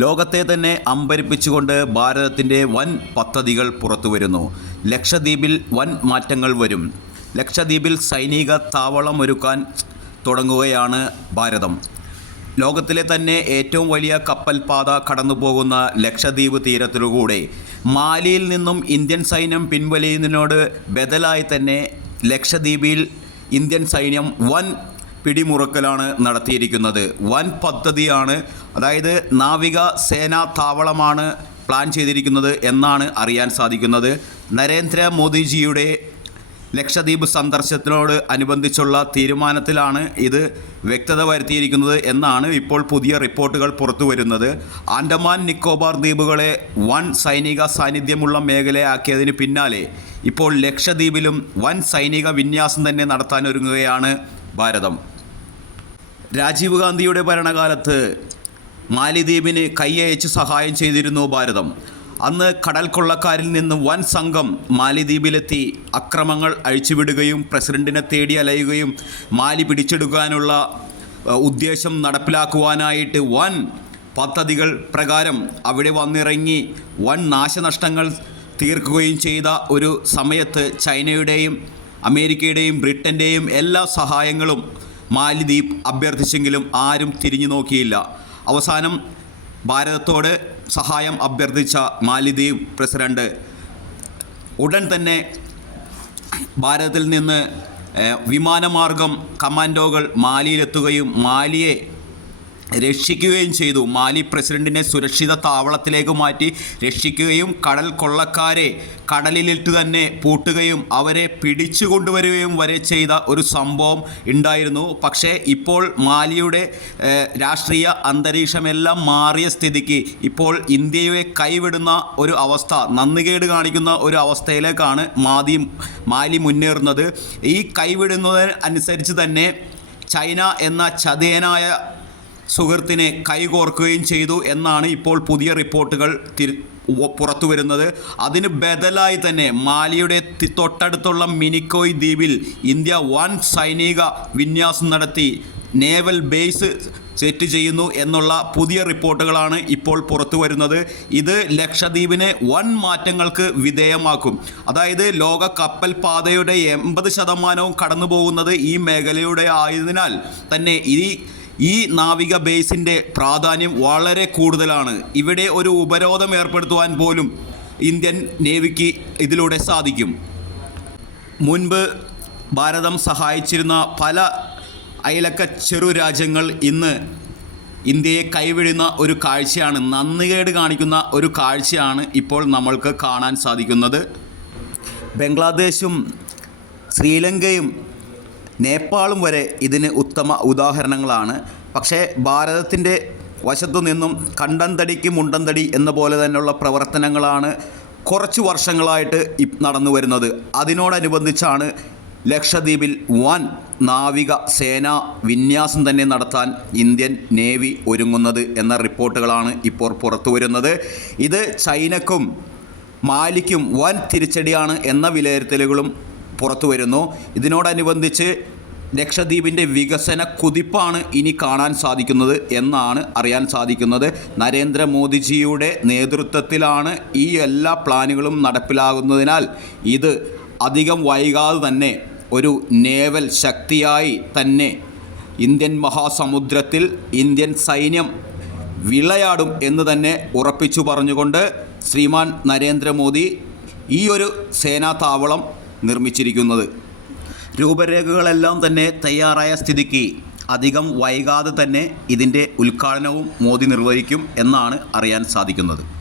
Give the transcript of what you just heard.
ലോകത്തെ തന്നെ അമ്പരിപ്പിച്ചുകൊണ്ട് ഭാരതത്തിന്റെ വൻ പദ്ധതികൾ പുറത്തുവരുന്നു. ലക്ഷദ്വീപിൽ വൻ മാറ്റങ്ങൾ വരും. ലക്ഷദ്വീപിൽ സൈനിക താവളം ഒരുക്കാൻ തുടങ്ങുകയാണ് ഭാരതം. ലോകത്തിലെ തന്നെ ഏറ്റവും വലിയ കപ്പൽപാത കടന്നുപോകുന്ന കടന്നു പോകുന്ന ലക്ഷദ്വീപ് തീരത്തിലൂടെ മാലിയിൽ നിന്നും ഇന്ത്യൻ സൈന്യം പിൻവലിയുന്നതിനോട് ബദലായി തന്നെ ലക്ഷദ്വീപിൽ ഇന്ത്യൻ സൈന്യം വൻ പിടിമുറുക്കലാണ് നടത്തിയിരിക്കുന്നത്. വൻ പദ്ധതിയാണ് അതായത് നാവിക സേനാ താവളമാണ് പ്ലാൻ ചെയ്തിരിക്കുന്നത് എന്നാണ് അറിയാൻ സാധിക്കുന്നത്. നരേന്ദ്ര മോദിജിയുടെ ലക്ഷദ്വീപ് സന്ദർശനത്തിനോട് അനുബന്ധിച്ചുള്ള തീരുമാനത്തിലാണ് ഇത് വ്യക്തത വരുത്തിയിരിക്കുന്നത് എന്നാണ് ഇപ്പോൾ പുതിയ റിപ്പോർട്ടുകൾ പുറത്തു വരുന്നത്. ആൻഡമാൻ നിക്കോബാർ ദ്വീപുകളെ വൻ സൈനിക സാന്നിധ്യമുള്ള മേഖലയാക്കിയതിന് പിന്നാലെ ഇപ്പോൾ ലക്ഷദ്വീപിലും വൻ സൈനിക വിന്യാസം തന്നെ നടത്താനൊരുങ്ങുകയാണ് ഭാരതം. രാജീവ് ഗാന്ധിയുടെ ഭരണകാലത്ത് മാലിദ്വീപിന് കൈയയച്ച് സഹായം ചെയ്തിരുന്നു ഭാരതം. അന്ന് കടൽ കൊള്ളക്കാരിൽ നിന്ന് വൻ സംഘം മാലിദ്വീപിലെത്തി അക്രമങ്ങൾ അഴിച്ചുവിടുകയും പ്രസിഡന്റിനെ തേടി അലയുകയും മാലി പിടിച്ചെടുക്കാനുള്ള ഉദ്ദേശം നടപ്പിലാക്കുവാനായിട്ട് വൻ പദ്ധതികൾ പ്രകാരം അവിടെ വന്നിറങ്ങി വൻ നാശനഷ്ടങ്ങൾ തീർക്കുകയും ചെയ്ത ഒരു സമയത്ത് ചൈനയുടെയും അമേരിക്കയുടെയും ബ്രിട്ടന്റെയും എല്ലാ സഹായങ്ങളും മാലിദ്വീപ് അഭ്യർത്ഥിച്ചെങ്കിലും ആരും തിരിഞ്ഞു നോക്കിയില്ല. അവസാനം ഭാരതത്തോട് സഹായം അഭ്യർത്ഥിച്ച മാലിദ്വീപ് പ്രസിഡന്റ്. ഉടൻ തന്നെ ഭാരതത്തിൽ നിന്ന് വിമാനമാർഗം കമാൻഡോകൾ മാലിയിലെത്തുകയും മാലിയെ രക്ഷിക്കുകയും ചെയ്തു. മാലി പ്രസിഡന്റിനെ സുരക്ഷിത താവളത്തിലേക്ക് മാറ്റി രക്ഷിക്കുകയും കടൽ കൊള്ളക്കാരെ കടലിലിട്ട് തന്നെ പൂട്ടുകയും അവരെ പിടിച്ചു കൊണ്ടുവരികയും വരെ ചെയ്ത ഒരു സംഭവം ഉണ്ടായിരുന്നു. പക്ഷേ ഇപ്പോൾ മാലിയുടെ രാഷ്ട്രീയ അന്തരീക്ഷമെല്ലാം മാറിയ സ്ഥിതിക്ക് ഇപ്പോൾ ഇന്ത്യയെ കൈവിടുന്ന ഒരു അവസ്ഥ നന്ദികേട് കാണിക്കുന്ന ഒരു അവസ്ഥയിലേക്കാണ് മാതി മാലി മുന്നേറുന്നത്. ഈ കൈവിടുന്നതിന് അനുസരിച്ച് തന്നെ ചൈന എന്ന ചതയനായ സുഹൃത്തിനെ കൈകോർക്കുകയും ചെയ്തു എന്നാണ് ഇപ്പോൾ പുതിയ റിപ്പോർട്ടുകൾ പുറത്തു വരുന്നത്. അതിന് ബദലായി തന്നെ മാലിയുടെ തൊട്ടടുത്തുള്ള മിനിക്കോയ് ദ്വീപിൽ ഇന്ത്യ വൻ സൈനിക വിന്യാസം നടത്തി നേവൽ ബേസ് സെറ്റ് ചെയ്യുന്നു എന്നുള്ള പുതിയ റിപ്പോർട്ടുകളാണ് ഇപ്പോൾ പുറത്തു വരുന്നത്. ഇത് ലക്ഷദ്വീപിനെ വൻ മാറ്റങ്ങൾക്ക് വിധേയമാക്കും. അതായത് ലോക കപ്പൽ പാതയുടെ എൺപത് ശതമാനവും കടന്നു പോകുന്നത് ഈ മേഖലയുടെ ആയതിനാൽ തന്നെ ഈ ഈ നാവിക ബേസിന്റെ പ്രാധാന്യം വളരെ കൂടുതലാണ്. ഇവിടെ ഒരു ഉപരോധം ഏർപ്പെടുത്തുവാൻ പോലും ഇന്ത്യൻ നേവിക്ക് ഇതിലൂടെ സാധിക്കും. മുൻപ് ഭാരതം സഹായിച്ചിരുന്ന പല അയലക്ക ചെറു രാജ്യങ്ങൾ ഇന്ന് ഇന്ത്യയെ കൈവിടുന്ന ഒരു കാഴ്ചയാണ് നന്ദികേട് കാണിക്കുന്ന ഒരു കാഴ്ചയാണ് ഇപ്പോൾ നമ്മൾക്ക് കാണാൻ സാധിക്കുന്നത്. ബംഗ്ലാദേശും ശ്രീലങ്കയും നേപ്പാളും വരെ ഇതിന് ഉത്തമ ഉദാഹരണങ്ങളാണ്. പക്ഷേ ഭാരതത്തിന്റെ വശത്തു നിന്നും കണ്ടന്തടിക്ക് മുണ്ടന്തടി എന്ന പോലെ തന്നെയുള്ള പ്രവർത്തനങ്ങളാണ് കുറച്ച് വർഷങ്ങളായിട്ട് നടന്നു വരുന്നത്. അതിനോടനുബന്ധിച്ചാണ് ലക്ഷദ്വീപിൽ വൻ നാവിക സേനാ വിന്യാസം തന്നെ നടത്താൻ ഇന്ത്യൻ നേവി ഒരുങ്ങുന്നത് എന്ന റിപ്പോർട്ടുകളാണ് ഇപ്പോൾ പുറത്തു വരുന്നത്. ഇത് ചൈനക്കും മാലിക്കും വൻ തിരിച്ചടിയാണ് എന്ന വിലയിരുത്തലുകളും പുറത്തു വരുന്നു ഇതിനോടനുബന്ധിച്ച് ലക്ഷദ്വീപിന്റെ വികസന കുതിപ്പാണ് ഇനി കാണാൻ സാധിക്കുന്നത് എന്നാണ് അറിയാൻ സാധിക്കുന്നത്. നരേന്ദ്രമോദിജിയുടെ നേതൃത്വത്തിലാണ് ഈ എല്ലാ പ്ലാനുകളും നടപ്പിലാകുന്നതിനാൽ ഇത് അധികം വൈകാതെ തന്നെ ഒരു നേവൽ ശക്തിയായി തന്നെ ഇന്ത്യൻ മഹാസമുദ്രത്തിൽ ഇന്ത്യൻ സൈന്യം വിളയാടും എന്ന് തന്നെ ഉറപ്പിച്ചു പറഞ്ഞുകൊണ്ട് ശ്രീമാൻ നരേന്ദ്രമോദി ഈ ഒരു സേനാ താവളം നിർമ്മിച്ചിരിക്കുന്നത്. രൂപരേഖകളെല്ലാം തന്നെ തയ്യാറായ സ്ഥിതിക്ക് അധികം വൈകാതെ തന്നെ ഇതിന്റെ ഉദ്ഘാടനവും മോദി നിർവഹിക്കും എന്നാണ് അറിയാൻ സാധിക്കുന്നത്.